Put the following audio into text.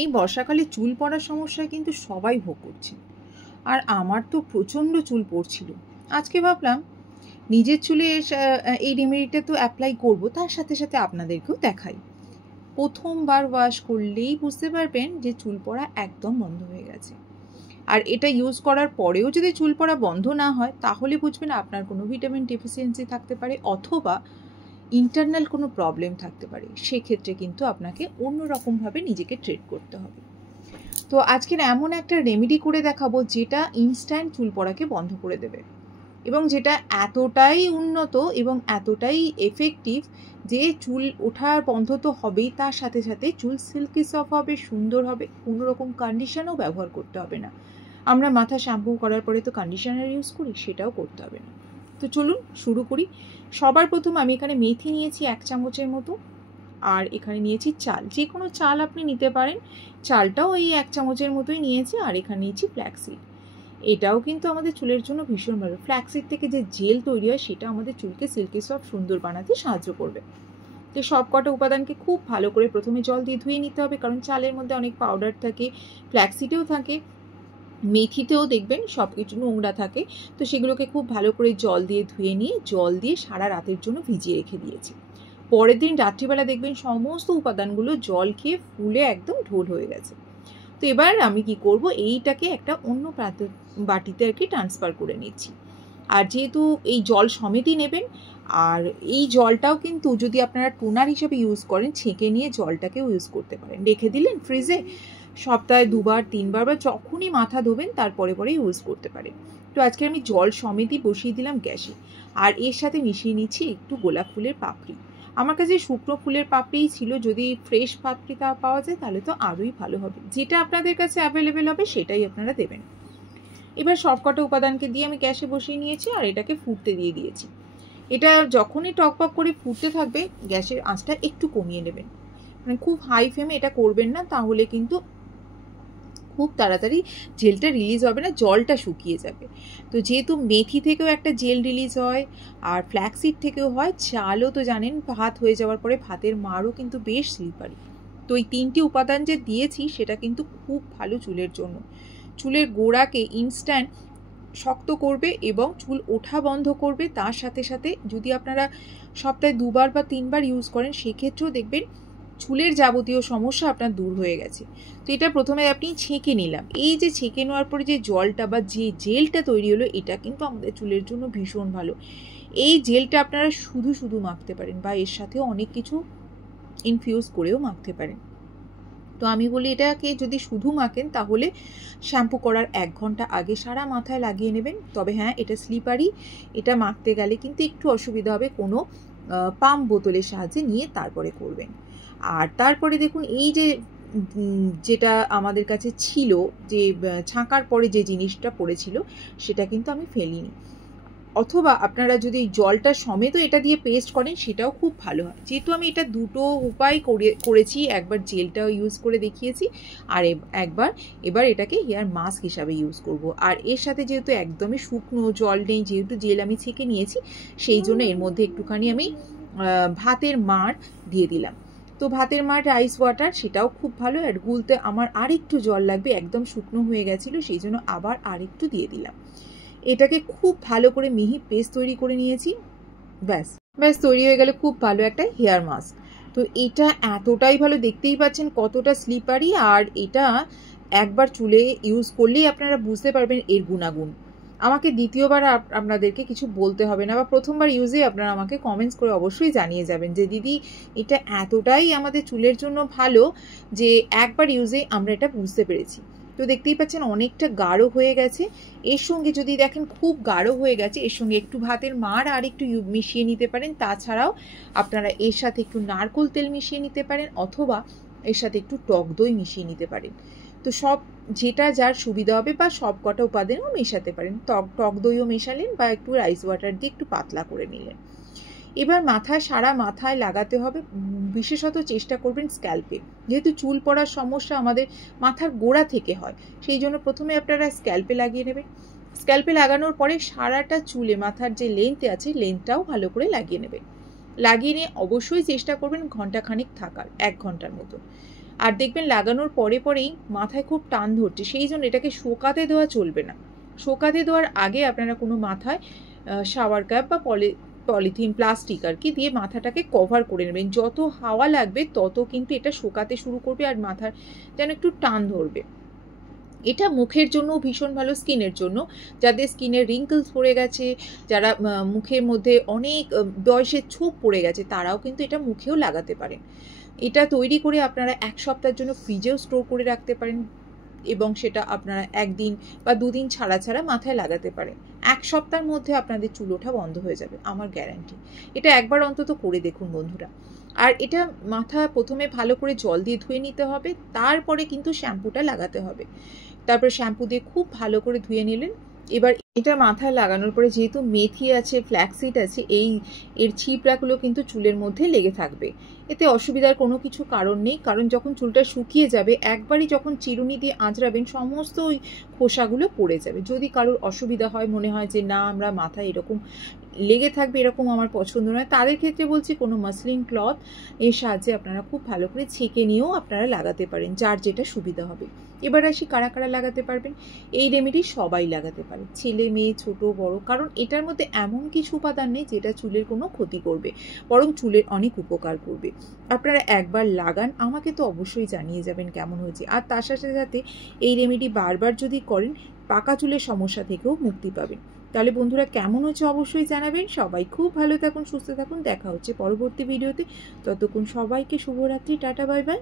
এই বর্ষাকালে চুল পড়ার সমস্যায় কিন্তু সবাই ভোগ করছেন। আর আমার তো প্রচণ্ড চুল পড়ছিল। আজকে ভাবলাম নিজের চুলে এই রেমেডিটা তো অ্যাপ্লাই করব, তার সাথে সাথে আপনাদেরকেও দেখাই। প্রথমবার ওয়াশ করলেই বুঝতে পারবেন যে চুল পড়া একদম বন্ধ হয়ে গেছে। আর এটা ইউজ করার পরেও যদি চুল পড়া বন্ধ না হয়, তাহলে বুঝবেন আপনার কোনো ভিটামিন ডেফিসিয়েন্সি থাকতে পারে, অথবা ইন্টারনাল কোনো প্রবলেম থাকতে পারে। সেক্ষেত্রে কিন্তু আপনাকে অন্যরকমভাবে নিজেকে ট্রিট করতে হবে। তো আজকের এমন একটা রেমেডি করে দেখাবো যেটা ইনস্ট্যান্ট চুল পড়াকে বন্ধ করে দেবে, এবং যেটা এতটাই উন্নত এবং এতটাই এফেক্টিভ যে চুল ওঠার বন্ধ তো হবেই, তার সাথে সাথে চুল সিল্কি সফট হবে, সুন্দর হবে, কোনো রকম কন্ডিশনও ব্যবহার করতে হবে না। আমরা মাথা শ্যাম্পু করার পরে তো কন্ডিশনার ইউজ করি, সেটাও করতে হবে না। তো চলুন শুরু করি। সবার প্রথম আমি এখানে মেথি নিয়েছি 1 চামচের মতো, আর এখানে নিয়েছি চাল। যে কোনো চাল আপনি নিতে পারেন, চালটাও এই 1 চামচের মতোই নিয়েছি। আর এখানে নিয়েছি ফ্ল্যাক্সিড। এটাও কিন্তু আমাদের চুলের জন্য ভীষণ ভালো। ফ্ল্যাক্সিড থেকে যে জেল তৈরি হয় সেটা আমাদের চুলকে সিল্কি সফট সুন্দর বানাতে সাহায্য করবে। তো সব কটা উপাদানকে খুব ভালো করে প্রথমে জল দিয়ে ধুয়ে নিতে হবে, কারণ চালের মধ্যে অনেক পাউডার থাকে, ফ্ল্যাক্সিডেও থাকে, মেথিতেও দেখবেন সব কিছু নোংরা থাকে। তো সেগুলোকে খুব ভালো করে জল দিয়ে ধুয়ে নিয়ে জল দিয়ে সারা রাতের জন্য ভিজিয়ে রেখে দিয়েছি। পরের দিন রাত্রিবেলা দেখবেন সমস্ত উপাদানগুলো জল খেয়ে ফুলে একদম ঢোল হয়ে গেছে। তো এবার আমি কি করব, এইটাকে একটা অন্য বাটিতে আর কি ট্রান্সফার করে নিচ্ছি। আর যেহেতু এই জল সমেতই নেবেন, আর এই জলটাও কিন্তু যদি আপনারা টোনার হিসেবে ইউজ করেন, ছেঁকে নিয়ে জলটাকেও ইউজ করতে পারেন। রেখে দিলেন ফ্রিজে, সপ্তাহে 2বার 3বার বা যখনই মাথা ধোবেন তারপরে পরে ইউজ করতে পারেন। তো আজকে আমি জল সমেতই বসিয়ে দিলাম গ্যাসে। আর এর সাথে মিশিয়ে নিচ্ছি একটু গোলাপ ফুলের পাপড়ি। আমার কাছে শুকনো ফুলের পাপড়িই ছিল, যদি ফ্রেশ পাপড়ি তা পাওয়া যায় তাহলে তো আরোই ভালো হবে। যেটা আপনাদের কাছে অ্যাভেলেবেল হবে সেটাই আপনারা দেবেন। এবার সবকটা উপাদানকে দিয়ে আমি গ্যাসে বসিয়ে নিয়েছি আর এটাকে ফুটতে দিয়ে দিয়েছি। এটা যখনই টকবক করে ফুটতে থাকবে, গ্যাসের আঁচটা একটু কমিয়ে নেবেন। মানে খুব হাই ফ্লেমে এটা করবেন না, তাহলে কিন্তু খুব তাড়াতাড়ি জেলটা রিলিজ হবে না, জলটা শুকিয়ে যাবে। তো যেহেতু মেথি থেকেও একটা জেল রিলিজ হয়, আর ফ্ল্যাক্সিড থেকেও হয়, চালও তো জানেন ভাত হয়ে যাওয়ার পরে ভাতের মারও কিন্তু বেশ স্লিপারি। তো এই 3টি উপাদান যে দিয়েছি সেটা কিন্তু খুব ভালো চুলের জন্য। চুলের গোড়াকে ইনস্ট্যান্ট শক্ত করবে এবং চুল ওঠা বন্ধ করবে। তার সাথে সাথে যদি আপনারা সপ্তাহে 2বার বা 3বার ইউজ করেন, সেক্ষেত্রেও দেখবেন চুলের যাবতীয় সমস্যা আপনার দূর হয়ে গেছে। তো এটা প্রথমে আপনি ছেঁকে নিলাম। এই যে ছেঁকে নেওয়ার পরে যে জলটা বা যে জেলটা তৈরি হলো, এটা কিন্তু আমাদের চুলের জন্য ভীষণ ভালো। এই জেলটা আপনারা শুধু শুধু মাখতে পারেন, বা এর সাথেও অনেক কিছু ইনফিউজ করেও মাখতে পারেন। তো আমি বলি এটাকে যদি শুধু মাখেন, তাহলে শ্যাম্পু করার 1 ঘন্টা আগে সারা মাথায় লাগিয়ে নেবেন। তবে হ্যাঁ, এটা স্লিপারি, এটা মাখতে গেলে কিন্তু একটু অসুবিধা হবে। কোনো পাম্প বোতলের সাহায্যে নিয়ে তারপরে করবেন। আর তারপরে দেখুন, এই যে যেটা আমাদের কাছে ছিল, যে ছাঁকার পরে যে জিনিসটা পড়েছিল, সেটা কিন্তু আমি ফেলিনি। অথবা আপনারা যদি জলটা সমেত এটা দিয়ে পেস্ট করেন, সেটাও খুব ভালো হয়। যেহেতু আমি এটা দুটো উপায় করেছি, একবার জেলটাও ইউজ করে দেখিয়েছি, আর এবার এটাকে হেয়ার মাস্ক হিসাবে ইউজ করব। আর এর সাথে যেহেতু একদমই শুকনো জল নেই, যেহেতু জেল আমি ছেঁকে নিয়েছি, সেই জন্য এর মধ্যে একটুখানি আমি ভাতের মাড় দিয়ে দিলাম। তো ভাতের মাড় রাইস ওয়াটার, সেটাও খুব ভালো। আর গুলতে আমার আরেকটু জল লাগবে, একদম শুকনো হয়ে গেছিলো, সেই জন্য আবার আরেকটু দিয়ে দিলাম। এটাকে খুব ভালো করে মিহি পেস্ট তৈরি করে নিয়েছি। ব্যাস তৈরি হয়ে গেলে খুব ভালো একটা হেয়ার মাস্ক। তো এটা এতটাই ভালো, দেখতেই পাচ্ছেন কতটা স্লিপারি। আর এটা একবার চুলে ইউজ করলেই আপনারা বুঝতে পারবেন এর গুণাগুণ। আমাকে দ্বিতীয়বার আপনাদেরকে কিছু বলতে হবে না, বা প্রথমবার ইউজে আপনারা আমাকে কমেন্টস করে অবশ্যই জানিয়ে যাবেন যে দিদি এটা এতটাই আমাদের চুলের জন্য ভালো যে একবার ইউজে আমরা এটা বুঝতে পেরেছি। তো দেখতেই পাচ্ছেন অনেকটা গাঢ় হয়ে গেছে। এর সঙ্গে যদি দেখেন খুব গাঢ় হয়ে গেছে, এর সঙ্গে একটু ভাতের মাড় আর একটু মিশিয়ে নিতে পারেন। তাছাড়াও আপনারা এর সাথে একটু নারকেল তেল মিশিয়ে নিতে পারেন, অথবা এর সাথে একটু টক দই মিশিয়ে নিতে পারেন। তো সব যেটা যার সুবিধা হবে, বা সব কটা উপাদানও মেশাতে পারেন। টক দইও মেশালেন, বা একটু রাইস ওয়াটার দিয়ে একটু পাতলা করে নিলেন। এবার সারা মাথায় লাগাতে হবে। বিশেষত চেষ্টা করবেন স্ক্যাল্পে, যেহেতু চুল পড়ার সমস্যা আমাদের মাথার গোড়া থেকে হয়, সেই জন্য প্রথমে আপনারা স্ক্যাল্পে লাগিয়ে নেবেন। স্ক্যাল্পে লাগানোর পরে সারাটা চুলে মাথার যে লেন্থে আছে, লেন্থটাও ভালো করে লাগিয়ে নেবেন। লাগিয়ে নিয়ে অবশ্যই চেষ্টা করবেন ঘন্টাখানিক থাকার, 1 ঘন্টার মতো। আর দেখবেন লাগানোর পরে পরেই মাথায় খুব টান ধরছে, সেই জন্য এটাকে শোকাতে দেওয়া চলবে না। শোকাতে দেওয়ার আগে আপনারা কোনো মাথায় শাওয়ার ক্যাপ বা পলিথিন প্লাস্টিক আর কি দিয়ে মাথাটাকে কভার করে নেবেন। যত হাওয়া লাগবে তত কিন্তু এটা শুকাতে শুরু করবে আর মাথার যেন একটু টান ধরবে। এটা মুখের জন্য ভীষণ ভালো, স্কিনের জন্য। যাদের স্কিনের রিঙ্কলস পড়ে গেছে, যারা মুখের মধ্যে অনেক বয়সের ছোপ পড়ে গেছে, তারাও কিন্তু এটা মুখেও লাগাতে পারেন। এটা তৈরি করে আপনারা 1 সপ্তাহের জন্য ফ্রিজেও স্টোর করে রাখতে পারেন এবং সেটা আপনারা 1 দিন বা 2 দিন ছাড়া ছাড়া মাথায় লাগাতে পারেন। 1 সপ্তাহের মধ্যে আপনাদের চুল ওঠা বন্ধ হয়ে যাবে, আমার গ্যারান্টি। এটা একবার অন্তত করে দেখুন বন্ধুরা। আর এটা মাথা প্রথমে ভালো করে জল দিয়ে ধুয়ে নিতে হবে, তারপরে কিন্তু শ্যাম্পুটা লাগাতে হবে। তারপর শ্যাম্পু দিয়ে খুব ভালো করে ধুয়ে নিলেন। এবার এটা মাথায় লাগানোর পরে যেহেতু মেথি আছে, ফ্ল্যাক্সিড আছে, এর ছিবড়াগুলো কিন্তু চুলের মধ্যে লেগে থাকবে। এতে অসুবিধার কোনো কিছু কারণ নেই, কারণ যখন চুলটা শুকিয়ে যাবে একবারই যখন চিরুনি দিয়ে আঁচড়াবেন সমস্ত ওই খোসাগুলো পড়ে যাবে। যদি কারোর অসুবিধা হয়, মনে হয় যে না আমরা মাথায় এরকম লেগে থাকবে, এরকম আমার পছন্দ নয়, তাদের ক্ষেত্রে বলছি কোনো মাসলিন ক্লথ এর সাহায্যে আপনারা খুব ভালো করে ছেঁকে নিয়েও আপনারা লাগাতে পারেন, যার যেটা সুবিধা হবে। এবার আসি কারা কারা লাগাতে পারবেন। এই রেমেডি সবাই লাগাতে পারে, ছেলে মেয়ে ছোট বড়, কারণ এটার মধ্যে এমন কিছু উপাদান নেই যেটা চুলের কোনো ক্ষতি করবে, বরং চুলের অনেক উপকার করবে। আপনারা একবার লাগান, আমাকে তো অবশ্যই জানিয়ে যাবেন কেমন হয়েছে। আর তার সাথে সাথে এই রেমেডি বারবার যদি করেন পাকা চুলের সমস্যা থেকেও মুক্তি পাবেন। তাহলে বন্ধুরা কেমন হচ্ছে অবশ্যই জানাবেন। সবাই খুব ভালো থাকুন, সুস্থ থাকুন, দেখা হচ্ছে পরবর্তী ভিডিওতে। ততক্ষণ সবাইকে শুভরাত্রি, টাটা, বাই বাই।